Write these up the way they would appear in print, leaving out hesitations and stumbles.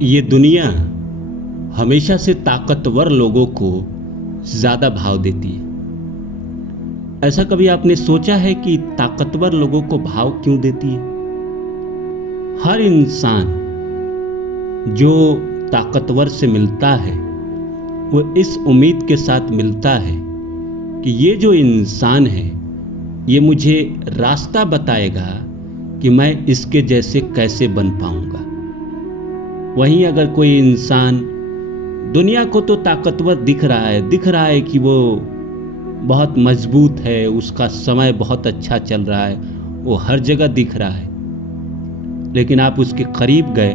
ये दुनिया हमेशा से ताकतवर लोगों को ज़्यादा भाव देती है। ऐसा कभी आपने सोचा है कि ताकतवर लोगों को भाव क्यों देती है? हर इंसान जो ताकतवर से मिलता है वो इस उम्मीद के साथ मिलता है कि ये जो इंसान है ये मुझे रास्ता बताएगा कि मैं इसके जैसे कैसे बन पाऊंगा। वहीं अगर कोई इंसान दुनिया को तो ताकतवर दिख रहा है कि वो बहुत मजबूत है, उसका समय बहुत अच्छा चल रहा है, वो हर जगह दिख रहा है, लेकिन आप उसके करीब गए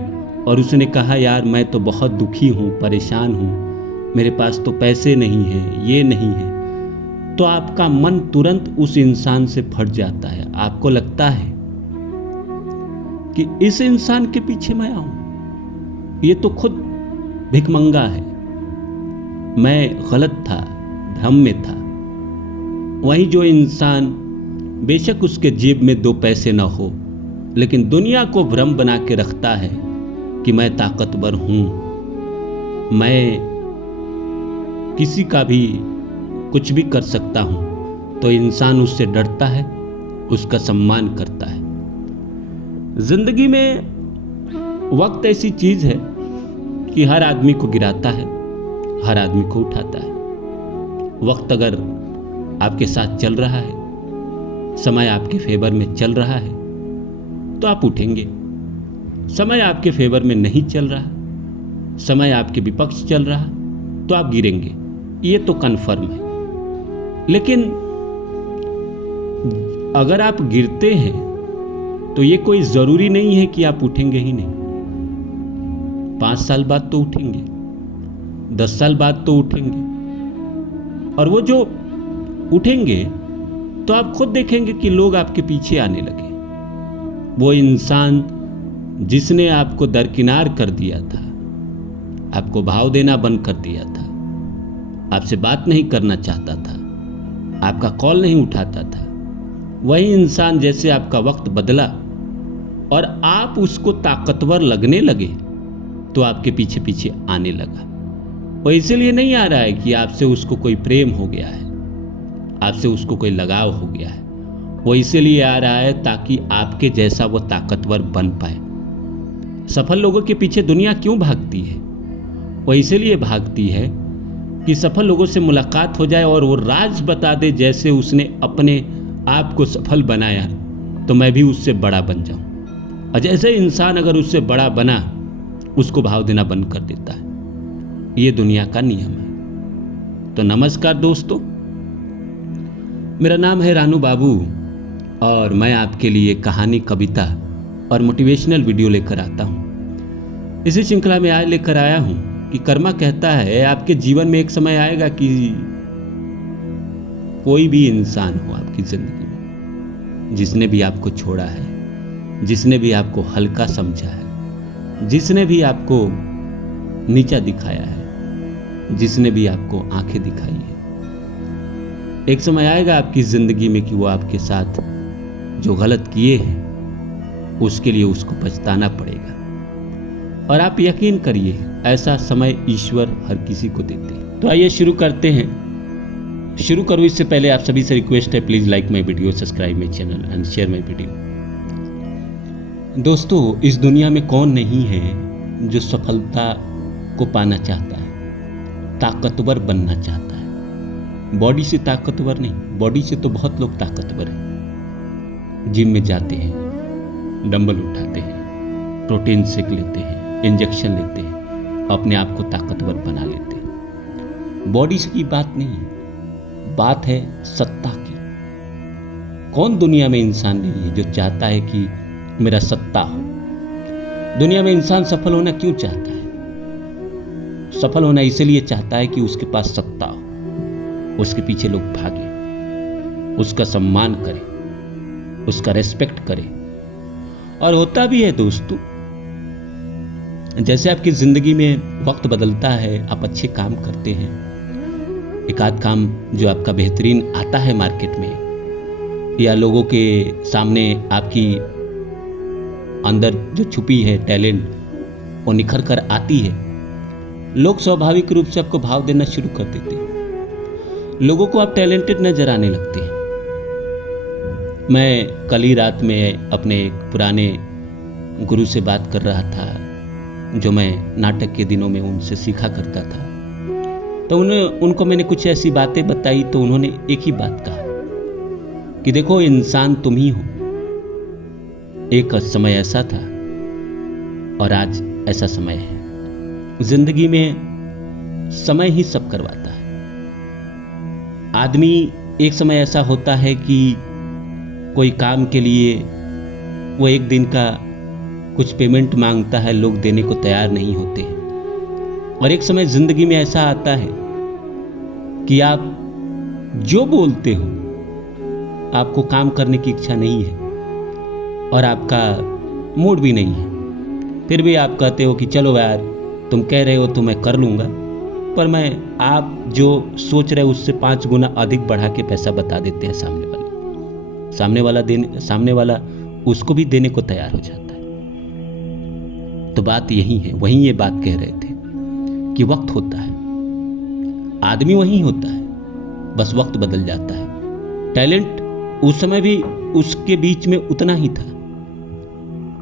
और उसने कहा यार मैं तो बहुत दुखी हूँ, परेशान हूँ, मेरे पास तो पैसे नहीं हैं, ये नहीं है, तो आपका मन तुरंत उस इंसान से फट जाता है। आपको लगता है कि इस इंसान के पीछे मैं आऊं, ये तो खुद भिखमंगा है, मैं गलत था, भ्रम में था। वहीं जो इंसान बेशक उसके जेब में 2 पैसे न हो, लेकिन दुनिया को भ्रम बना के रखता है कि मैं ताकतवर हूं, मैं किसी का भी कुछ भी कर सकता हूं, तो इंसान उससे डरता है, उसका सम्मान करता है। जिंदगी में वक्त ऐसी चीज है कि हर आदमी को गिराता है, हर आदमी को उठाता है। वक्त अगर आपके साथ चल रहा है, समय आपके फेवर में चल रहा है, तो आप उठेंगे। समय आपके फेवर में नहीं चल रहा, समय आपके विपक्ष चल रहा, तो आप गिरेंगे, ये तो कन्फर्म है। लेकिन अगर आप गिरते हैं तो ये कोई जरूरी नहीं है कि आप उठेंगे ही नहीं। 5 साल बाद तो उठेंगे, 10 साल बाद तो उठेंगे, और वो जो उठेंगे तो आप खुद देखेंगे कि लोग आपके पीछे आने लगे। वो इंसान जिसने आपको दरकिनार कर दिया था, आपको भाव देना बंद कर दिया था, आपसे बात नहीं करना चाहता था, आपका कॉल नहीं उठाता था, वही इंसान जैसे आपका वक्त बदला और आप उसको ताकतवर लगने लगे तो आपके पीछे पीछे आने लगा। वो इसीलिए नहीं आ रहा है कि आपसे उसको कोई प्रेम हो गया है, आपसे उसको कोई लगाव हो गया है। वो इसीलिए आ रहा है ताकि आपके जैसा वो ताकतवर बन पाए। सफल लोगों के पीछे दुनिया क्यों भागती है? वो इसीलिए भागती है कि सफल लोगों से मुलाकात हो जाए और वो राज बता दे, जैसे उसने अपने आप को सफल बनाया तो मैं भी उससे बड़ा बन जाऊं। और जैसे इंसान अगर उससे बड़ा बना, उसको भाव देना बंद कर देता है। ये दुनिया का नियम है। तो नमस्कार दोस्तों, मेरा नाम है रानू बाबू और मैं आपके लिए कहानी, कविता और मोटिवेशनल वीडियो लेकर आता हूं। इसी श्रृंखला में आज लेकर आया हूं कि कर्मा कहता है आपके जीवन में एक समय आएगा कि कोई भी इंसान हो आपकी जिंदगी में, जिसने भी आपको छोड़ा है, जिसने भी आपको हल्का समझा है, जिसने भी आपको नीचा दिखाया है, जिसने भी आपको आंखें दिखाई है, एक समय आएगा आपकी जिंदगी में कि वो आपके साथ जो गलत किए हैं उसके लिए उसको पछताना पड़ेगा। और आप यकीन करिए ऐसा समय ईश्वर हर किसी को देते हैं। तो आइए शुरू करते हैं। शुरू करूँ इससे पहले आप सभी से रिक्वेस्ट है, please like my video, subscribe my channel and share my video. दोस्तों, इस दुनिया में कौन नहीं है जो सफलता को पाना चाहता है, ताकतवर बनना चाहता है। बॉडी से ताकतवर नहीं, बॉडी से तो बहुत लोग ताकतवर हैं। जिम में जाते हैं, डंबल उठाते हैं, प्रोटीन शेक लेते हैं, इंजेक्शन लेते हैं, अपने आप को ताकतवर बना लेते हैं। बॉडी की बात नहीं है, बात है सत्ता की। कौन दुनिया में इंसान नहीं है जो चाहता है कि मेरा सत्ता हो। दुनिया में इंसान सफल होना क्यों चाहता है? सफल होना इसलिए चाहता है कि उसके पास सत्ता हो, उसके पीछे लोग भागे, उसका सम्मान करें, उसका रेस्पेक्ट करें। और होता भी है दोस्तों, जैसे आपकी जिंदगी में वक्त बदलता है, आप अच्छे काम करते हैं, एक आध काम जो आपका बेहतरीन आता है मार्केट में, या लोगों के सामने आपकी अंदर जो छुपी है टैलेंट और निखर कर आती है, लोग स्वाभाविक रूप से आपको भाव देना शुरू कर देते हैं। लोगों को आप टैलेंटेड नजर आने लगते हैं। मैं कल ही रात में अपने एक पुराने गुरु से बात कर रहा था, जो मैं नाटक के दिनों में उनसे सीखा करता था। तो उनको मैंने कुछ ऐसी बातें बताई, तो उन्होंने एक ही बात कहा कि देखो, इंसान तुम ही हो। एक समय ऐसा था और आज ऐसा समय है। जिंदगी में समय ही सब करवाता है। आदमी एक समय ऐसा होता है कि कोई काम के लिए वो एक दिन का कुछ पेमेंट मांगता है, लोग देने को तैयार नहीं होते। और एक समय जिंदगी में ऐसा आता है कि आप जो बोलते हो, आपको काम करने की इच्छा नहीं है और आपका मूड भी नहीं है, फिर भी आप कहते हो कि चलो यार, तुम कह रहे हो तो मैं कर लूँगा, पर मैं आप जो सोच रहे हो उससे 5 गुना अधिक बढ़ा के पैसा बता देते हैं सामने वाला उसको भी देने को तैयार हो जाता है। तो बात यही है, वहीं ये बात कह रहे थे कि वक्त होता है, आदमी वहीं होता है, बस वक्त बदल जाता है। टैलेंट उस समय भी उसके बीच में उतना ही था।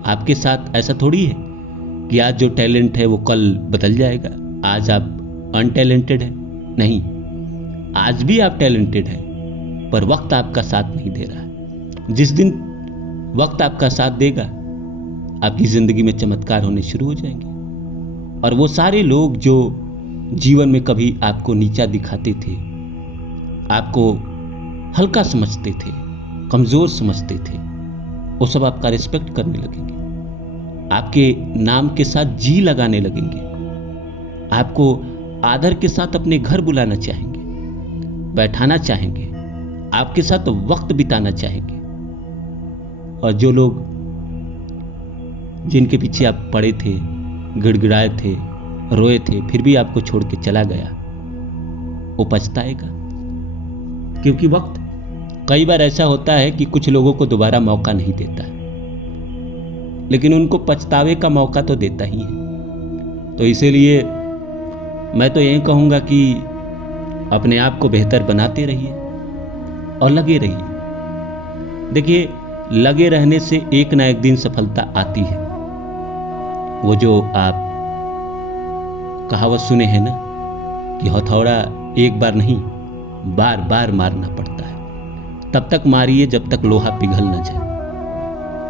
आपके साथ ऐसा थोड़ी है कि आज जो टैलेंट है वो कल बदल जाएगा, आज आप अनटैलेंटेड है। नहीं, आज भी आप टैलेंटेड है, पर वक्त आपका साथ नहीं दे रहा है। जिस दिन वक्त आपका साथ देगा, आपकी जिंदगी में चमत्कार होने शुरू हो जाएंगे। और वो सारे लोग जो जीवन में कभी आपको नीचा दिखाते थे, आपको हल्का समझते थे, कमजोर समझते थे, वो सब आपका रिस्पेक्ट करने लगेंगे, आपके नाम के साथ जी लगाने लगेंगे, आपको आदर के साथ अपने घर बुलाना चाहेंगे, बैठाना चाहेंगे, आपके साथ वक्त बिताना चाहेंगे। और जो लोग जिनके पीछे आप पड़े थे, गिड़गिड़ाए थे, रोए थे, फिर भी आपको छोड़ के चला गया, वो पछताएगा। क्योंकि वक्त कई बार ऐसा होता है कि कुछ लोगों को दोबारा मौका नहीं देता, लेकिन उनको पछतावे का मौका तो देता ही है। तो इसीलिए मैं तो यही कहूँगा कि अपने आप को बेहतर बनाते रहिए और लगे रहिए। देखिए, लगे रहने से एक ना एक दिन सफलता आती है। वो जो आप कहावत सुने हैं ना कि हथौड़ा एक बार नहीं, बार बार मारना पड़ता है। तब तक मारिए जब तक लोहा पिघल ना जाए,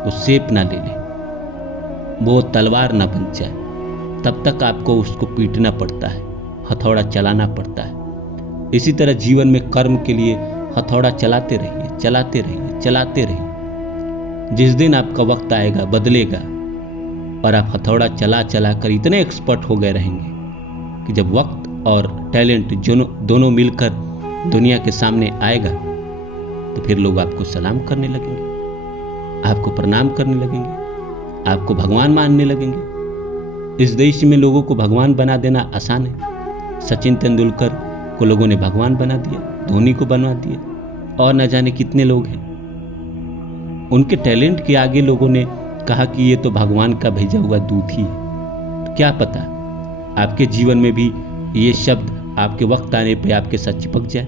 वो शेप ना ले ले, वो तलवार ना बन जाए, तब तक आपको उसको पीटना पड़ता है, हथौड़ा चलाना पड़ता है। इसी तरह जीवन में कर्म के लिए हथौड़ा चलाते रहिए, चलाते रहिए, चलाते रहिए। जिस दिन आपका वक्त आएगा, बदलेगा, और आप हथौड़ा चला चला कर इतने एक्सपर्ट हो गए रहेंगे कि जब वक्त और टैलेंट दोनों मिलकर दुनिया के सामने आएगा, तो फिर लोग आपको सलाम करने लगेंगे, आपको प्रणाम करने लगेंगे, आपको भगवान मानने लगेंगे। इस देश में लोगों को भगवान बना देना आसान है। सचिन तेंदुलकर को लोगों ने भगवान बना दिया, धोनी को बना दिया, और न जाने कितने लोग हैं। उनके टैलेंट के आगे लोगों ने कहा कि ये तो भगवान का भेजा हुआ दूत ही है। तो क्या पता आपके जीवन में भी ये शब्द आपके वक्त आने पे आपके साथ चिपक जाए।